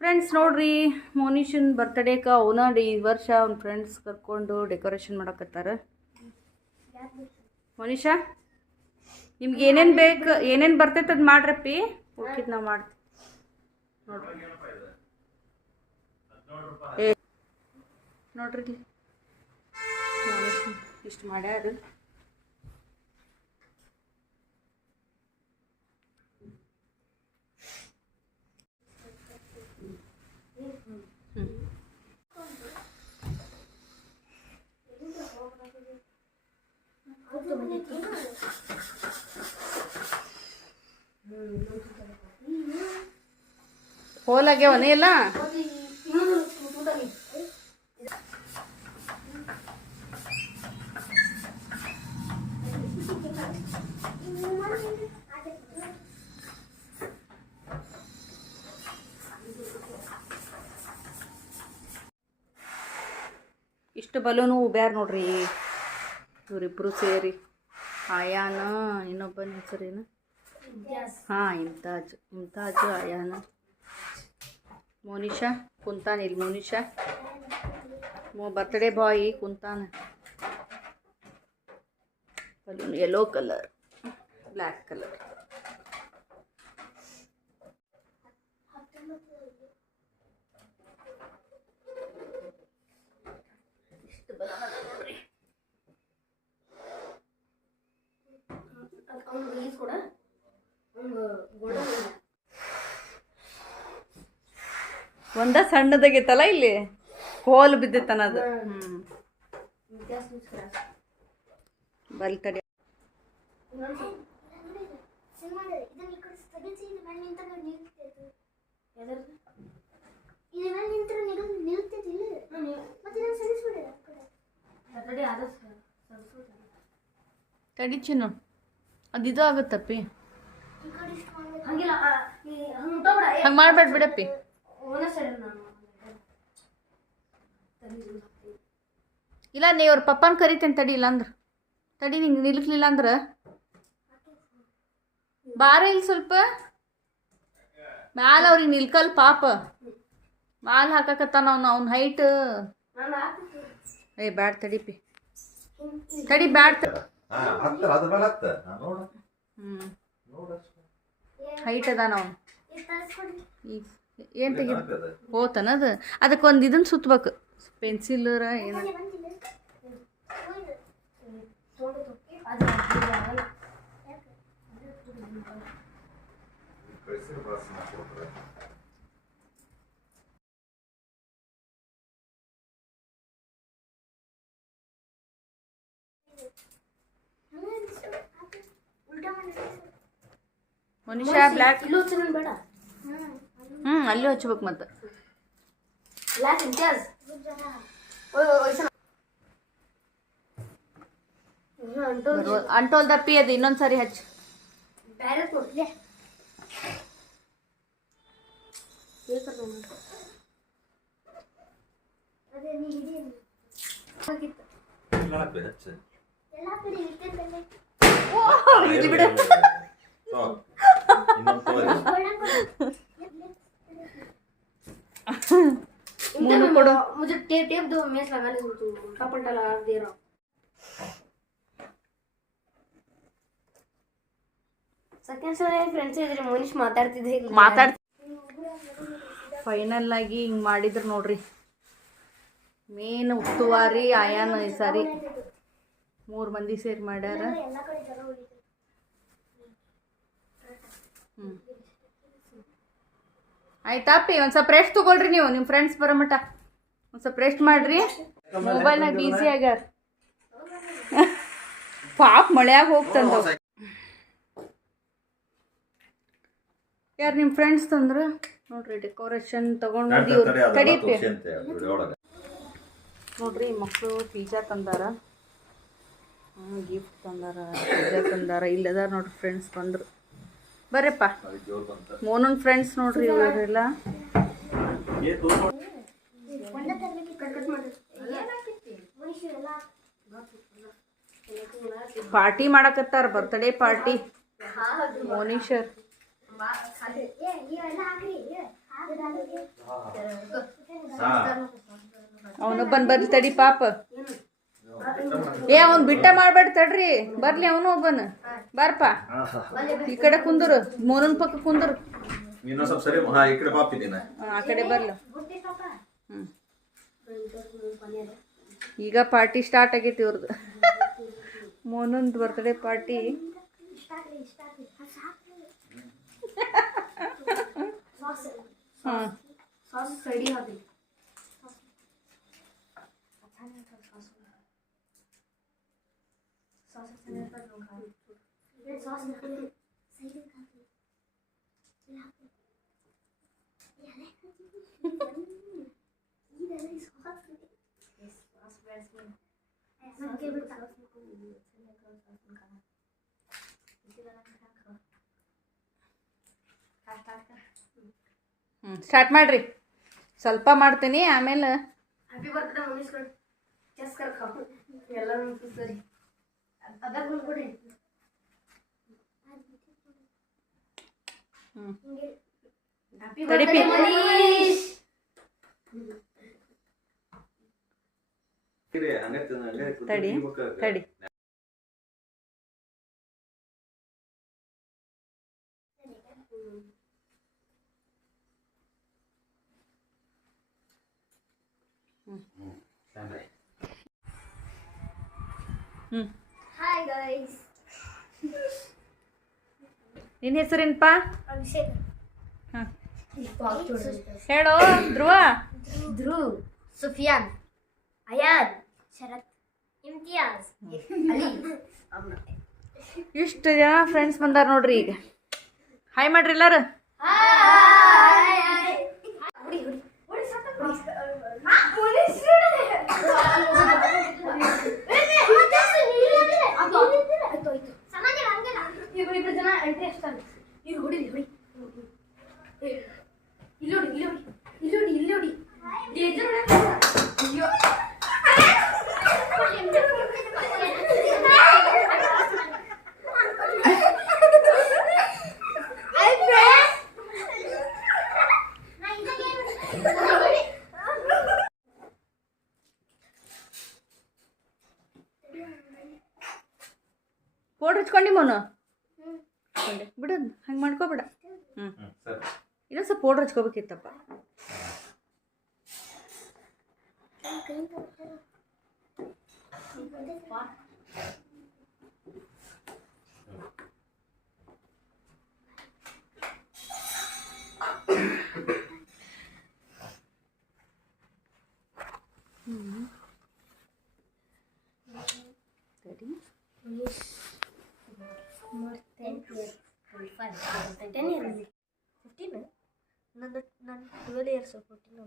Friends ನೋಡ್ರಿ ಮೋನಿಶನ್ ಬರ್ತ್ಡೇಕ ಅವನ ಈ ವರ್ಷ ಅವ್ನ ಫ್ರೆಂಡ್ಸ್ ಕರ್ಕೊಂಡು ಡೆಕೋರೇಷನ್ ಮಾಡಕತ್ತಾರ ಮೋನಿಶಾ ನಿಮ್ಗೆ ಏನೇನು ಬೇಕು, ಏನೇನು ಬರ್ತೈತೆ ಅದು ಮಾಡ್ರಪ್ಪಿ ಉಳ್ಕಿದ್ ನಾವು ಮಾಡ್ತೀವಿ. ನೋಡ್ರಿ. ಇಷ್ಟು ಮಾಡ್ಯಾರ. ಎಲ್ಲ? ಇಷ್ಟು ಬಲೂನು ಉಬ್ಯಾರ ನೋಡ್ರಿ. ಇವರಿಬ್ರು ಸೇರಿ. ಆಯಾನ ಇನ್ನೊಬ್ಬನ ಹೆಸರೇನು? ಹಾಂ ಇಮ್ತಾಜ್. ಇಮ್ತಾಜ್ ಆಯಾನ. ಮೋನಿಶಾ ಕುಂತಾನ ಇಲ್ಲಿ ಮೋನಿಶಾ. ಮೋ ಬರ್ತ್ಡೇ ಬಾಯ್ ಕುಂತಾನ. ಯೆಲ್ಲೋ ಕಲರ್ ಬ್ಲ್ಯಾಕ್ ಕಲರ್ ಇಷ್ಟು ಬಲೂನ್ ಅದ ನೋಡ್ರಿ ಒಂದ ಸಣ್ಣದಾಗಿತ್ತಲ್ಲ ಇಲ್ಲಿ ಹೋಲ್ ಬಿದ್ದೈತನ ಅದು. ಹ್ಮ್ ಬಲ್ ತಡಿ ತಡಿ ಚಿನ್ನು. ಅದು ಇದು ಆಗುತ್ತಪ್ಪಿ. ಹಂಗೆ ಮಾಡ್ಬೇಡ ಬಿಡಪ್ಪಿ. ಇಲ್ಲ ನೀ ಅವ್ರ ಪಪ್ಪನ ಕರಿತೇನೆ ತಡಿ ಇಲ್ಲ ಅಂದ್ರೆ ತಡಿ ನಿಂಗೆ ನಿಲ್ಕ್ಲಿಲ್ಲ ಅಂದ್ರೆ. ಬಾರ ಇಲ್ಲಿ ಸ್ವಲ್ಪ. ಮ್ಯಾಲ ಅವ್ರಿಗೆ ನಿಲ್ಕಲ್ ಪಾಪ. ಮ್ಯಾಲ ಹಾಕಕತ್ತಾನ ಅವ್ನು ಅವ್ನ ಹೈಟ್ ಏ ಬ್ಯಾಡ್ ತಡಿಪಿ ತಡಿ ಬ್ಯಾಡ್ ಹ್ಞೂ ನೋಡು ಹೈಟ್ ಅದಾನ ಅವ್ನು. ಈಗ ಏನು ತೆಗಿ ಅದು. ಹೋತನದು ಅದಕ್ಕೊಂದು ಇದನ್ನ ಸುತ್ತಬೇಕು ಪೆನ್ಸಿಲ್ರ ಏನು. ಮನುಷ್ಯ ಬ್ಲ್ಯಾಕ್ ಇಲ್ಲೂ ಬೇಡ. ಹ್ಞೂ ಅಲ್ಲಿ ಹಚ್ಬೇಕು ಮತ್ತೆ. ಅಂಟೋಲ್ ದಪ್ಪಿ ಅದು ಇನ್ನೊಂದು ಸಾರಿ ಹಚ್ಚು. ಬಿಡು ತಗೋ. ಇನ್ನೊಂದ್ ತಗೋರಿ. ಮೂನು ಕೊಡು मुझे टेप टेप दो मैच लगाने को तू उल्टा पलटा लगा दे रहा हूँ ಸೆಕೆಂಡ್ ಸಲ ಫ್ರೆಂಡ್ಸ್ ಇದ್ರಿ ಮನುಷ್ಯ ಮಾತಾಡ್ತಿದ್ದೆ ಈಗ ಮಾತಾಡ್ ಫೈನಲ್ ಆಗಿ ಹಿಂಗೆ ಮಾಡಿದ್ರು ನೋಡ್ರಿ ಮೇನ್ ಉಸ್ತುವಾರಿ ಆಯಾನ ಈ ಸಾರಿ ಮೂರು ಮಂದಿ ಸೇರಿ ಮಾಡ್ಯಾರ ಹ್ಞೂ ಆಯ್ತಾಪಿ ಒಂದು ಸ್ವಲ್ಪ ರೆಸ್ಟ್ ತಗೊಳ್ರಿ ನೀವು ನಿಮ್ಮ ಫ್ರೆಂಡ್ಸ್ ಬರೋ ಮಟ ಒಂದು ಸ್ವಲ್ಪ ರೆಸ್ಟ್ ಮಾಡ್ರಿ. ಮೊಬೈಲ್ನಾಗ ಬಿಸಿ ಆಗ್ಯಾರ. ಪಾಪ ಮಳೆಯಾಗ ಹೋಗ್ತಂದ ಯಾರು ನಿಮ್ಮ ಫ್ರೆಂಡ್ಸ್ ತಂದ್ರ? ನೋಡ್ರಿ ಡೆಕೋರೇಷನ್ ತಗೊಂಡು ಕಡಿತೆ. ನೋಡ್ರಿ ಮಕ್ಕಳು ಪಿಜ್ಜಾ ತಂದಾರ. ಗಿಫ್ಟ್ ತಂದಾರ ಪಿಜ್ಜಾ ತಂದಾರ. ಇಲ್ಲದಾರ ನೋಡ್ರಿ ಫ್ರೆಂಡ್ಸ್ ಬಂದ್ರು. ಬರ್ರಪ್ಪ. ಮೋನನ್ ಫ್ರೆಂಡ್ಸ್ ನೋಡ್ರಿ ಇವರೆಲ್ಲ ಪಾರ್ಟಿ ಮಾಡಕತ್ತಾರ ಬರ್ತ್ಡೇ ಪಾರ್ಟಿ ಮೋನೀಶರ್ ಅವನು ಬಂದ್ ಬರ್ಲಿ ತಡಿ ಪಾಪ. ಏ ಅವನ್ ಬಿಟ್ಟ ಮಾಡ್ಬೇಡ ತಡ್ರಿ. ಬರ್ಲಿ ಅವನು ಒಬ್ಬನು ಬರ್ಪ ಈ ಕಡೆ ಕುಂದರು ಮೋನನ್ ಪಕ್ಕ ಕುಂದರು. ಆ ಕಡೆ ಬರ್ಲ. ಹ್ಮ್. ಈಗ ಪಾರ್ಟಿ ಸ್ಟಾರ್ಟ್ ಆಗೈತಿ ಇವ್ರದ್ದು ಮೋನಂದ್ ಬರ್ತ್ಡೇ ಪಾರ್ಟಿ ಹಾಂ ಹ್ಞೂ ಸ್ಟಾರ್ಟ್ ಮಾಡ್ರಿ. ಸ್ವಲ್ಪ ಮಾಡ್ತೀನಿ ಆಮೇಲೆ ಹ್ಯಾಪಿ ಬರ್ತ್ಡೇ ಮನೀಶ್ ಕಡ್ ಚೆಸ್ ಕರ್ಕ. ಎಲ್ಲರೂ ಸರಿ. ಅದಾಗ ಬಂದ್ಕೊಡಿ ಹ್ಞೂ ಹ್ಯಾಪಿ ತಡಿಪಿ. Manish ತಡಿ ತಿನ್ಬೇಕು. ತಡಿ ಚಂದ. ಹ್ಞೂ ಹಾಯ್ ಗೈಸ್ ನಿನ್ನ ಹೆಸರೇನಪ್ಪ ಅಭಿಷೇಕ್ ಹಾಂ ಹೇಳೋ ಧ್ರುವ Dhruv Sufiyan ion Sharath Imtiyaz ಇಷ್ಟು ಜನ ಫ್ರೆಂಡ್ಸ್ ಬಂದಾರ ನೋಡ್ರಿ ಈಗ. ಹಾಯ್ ಮಾಡ್ರಿ ಎಲ್ಲಾರು. ಇಲ್ಲಿ ನೋಡಿ ಇಲ್ಲಿ ನೋಡಿ ಇಲ್ಲಿ ನೋಡಿ ಇಲ್ಲಿ ನೋಡಿ ಅಯ್ಯೋ ಫೋಟೋ ಹಚ್ಕೊಂಡಿ ಮೋನು ಹಚ್ಕೊಂಡೆ ಬಿಡು ಹಂಗೆ ಮಾಡ್ಕೋಬೇಡ ಹ್ಞೂ ಹ್ಮ್, ಸರಿ ಫೋಟೋ ಹಚ್ಕೋಬೇಕಿತ್ತಪ್ಪ. ನಾನು ಟ್ವೆಲ್ ಇಯರ್ಸ್ ಫೋರ್ಟೀನ್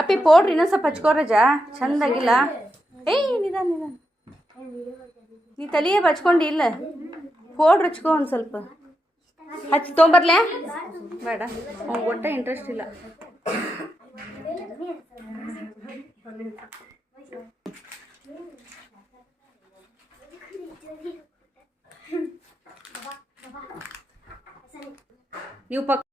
ಅಪ್ಪಿ ಪೌಡ್ರ್ ಇನ್ನೊಂದು ಸ್ವಲ್ಪ ಹಚ್ಕೋರಜಾ ಚಂದಾಗಿಲ್ಲ. ಏಯ್ ನಿಧಾನ ನಿಧಾನ. ನೀ ತಲೆಯೇ ಬಚ್ಕೊಂಡಿಲ್ಲ ಪೌಡ್ರ್ ಹಚ್ಕೋ ಒಂದು ಸ್ವಲ್ಪ. ಹಚ್ಚಿ ತೊಗೊಂಬರ್ಲೆ. ಬೇಡ. ಅವ್ನಿಗೆ ಒಟ್ಟ ಇಂಟ್ರೆಸ್ಟ್ ಇಲ್ಲ. ನೀವು ಪಕ್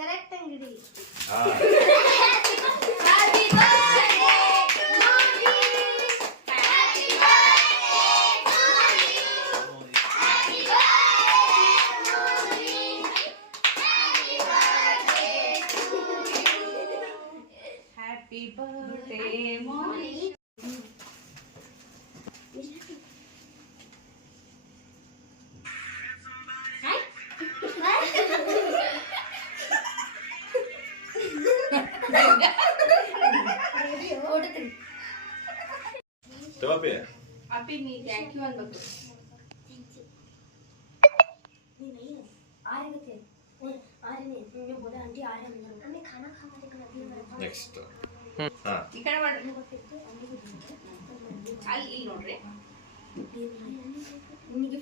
கரெக்ட் ತಗೋಪಿ ಅಪ್ಪಿ ನೀ ಥ್ಯಾಂಕ್ ಯು ಅನ್ಬೇಕು. ನೆಕ್ಸ್ಟ್ ಹಾ. ಈ ಕಡೆ ಮಾಡ್ರಿ ಅಲ್ಲಿ ಇಲ್ಲಿ ನೋಡ್ರಿ. Happy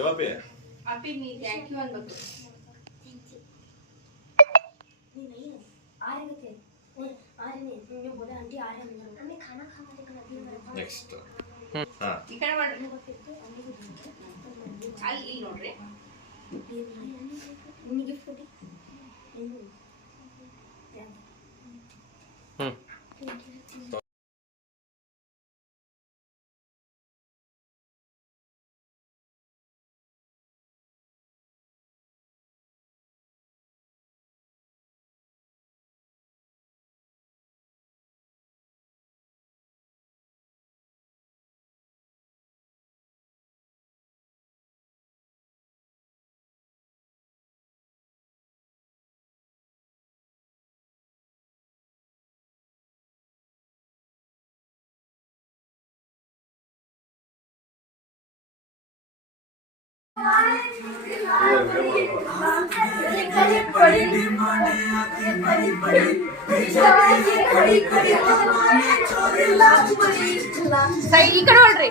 ತಗೋಪಿ ಅಪ್ಪಿ ನೀ ಥ್ಯಾಂಕ್ ಯು ಅನ್ಬೇಕು ನೆಕ್ಸ್ಟ್ ಹಾ ಈ ಕಡೆ ಮಾಡ್ರಿ ಅಲ್ಲಿ ಇಲ್ಲಿ ನೋಡ್ರಿ ಸೈ ಈ ಕಡೆ ಹೊಡ್ರಿ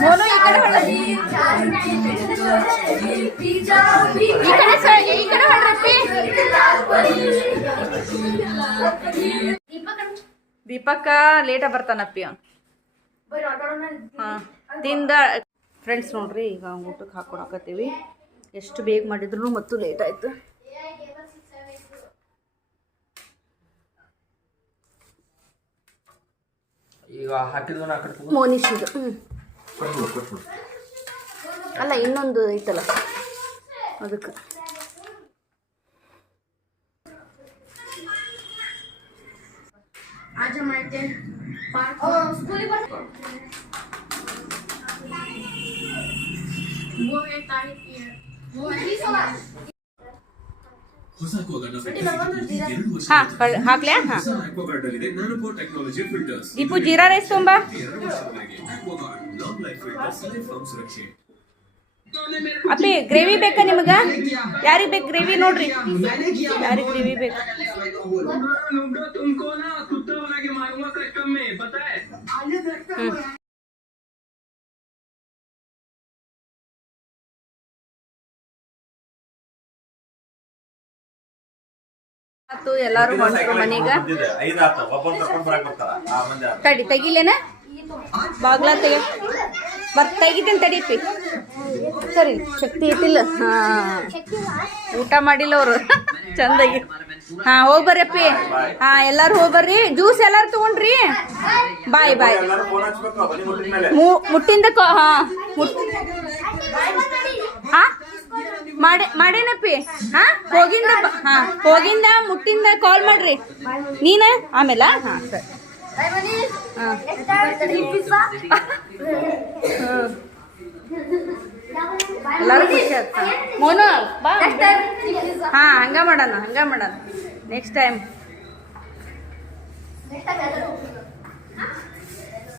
ಮೋನು ಈ ಕಡೆ ಹೊಡ್ರಿ ಈ ಕಡೆ ಸ- ಈ ಕಡೆ ಹೊಡ್ರಪ್ಪಿ ದೀಪಕ್ಕ ಲೇಟ ಬರ್ತಾನಪ್ಪಿ ಅವ್ನು. ಹಾಂ ತಿಂದ ಫ್ರೆಂಡ್ಸ್ ನೋಡ್ರಿ ಈಗ ಊಟಕ್ಕೆ ಹಾಕೊಡಕತ್ತೀವಿ. ಎಷ್ಟು ಬೇಗ ಮಾಡಿದ್ರು ಮತ್ತು ಲೇಟ್ ಆಯ್ತು. ಈಗ ಅಲ್ಲ ಇನ್ನೊಂದು ಐತಲ್ಲ? ಅದಕ್ಕೆ. आज हम आए थे पार्क स्कूल पर वो है तारीफ की है वो है ಹೊಸ ಅಕ್ವಾಗಾರ್ಡ್ ಎಫೆಕ್ಟ್ ಎರಡು ವರ್ಷ ಹಾಂ ಹಾಕ್ಲ್ಯಾ ಹಾಂ ಹೊಸ ಅಕ್ವಾಗಾರ್ಡ್ ಅಲ್ಲಿ ನಾನೋಪೋ technology filters Deepu jeera rice ತೊಂಬಾ ಅಪ್ಪಿ ಗ್ರೇವಿ ಬೇಕಾ ನಿಮಗ? ಯಾರಿಗ ಬೇಕು ಗ್ರೇವಿ ನೋಡ್ರಿ. ಯಾರಿಗ ಗ್ರೇವಿ ಬೇಕು? ಎಲ್ಲಾರು ಮನೀಗ. ತಡಿ, ತೆಗಿಲೇನ? ಬಾಗ್ಲಾ ತೆಗಿ. ಬರ್, ತೆಗಿತೀನಿ ತಡಿಪಿ ಸರಿ ಶಕ್ತಿ ಐತಿಲ್ಲ ಹಾ. ಊಟ ಮಾಡಿಲ್ಲ ಅವರು. ಚಂದಾಗಿ. ಹಾ ಹೋಗ್ಬರ್ರಪ್ಪಿ ಹಾ ಎಲ್ಲಾರು ಹೋಗ್ಬರ್ರಿ. ಜ್ಯೂಸ್ ಎಲ್ಲಾರು ತಗೊಂಡ್ರಿ? ಬಾಯ್ ಬಾಯ್ ಮು- ಮುಟ್ಟಿಂದ ಹಾ. ಮುಟ್ ಹಾ? ಮಾಡಿ ಮಾಡೇನಪ್ಪಿ ಹಾ? ಹೋಗಿಂದ ಹಾ. ಹೋಗಿಂದ ಮುಟ್ಟಿಂದ ಕಾಲ್ ಮಾಡ್ರಿ. ನೀನ? ಆಮೇಲೆ? ಹಾ ಸರಿ. ಹಾ. ಎಲ್ಲರೂ ಖುಷಿ ಆಗ್ತಾ ಮೋನು ಬಾ ಹಾ ಹಂಗ ಮಾಡೋಣ ಹಂಗ ಮಾಡೋಣ. Next time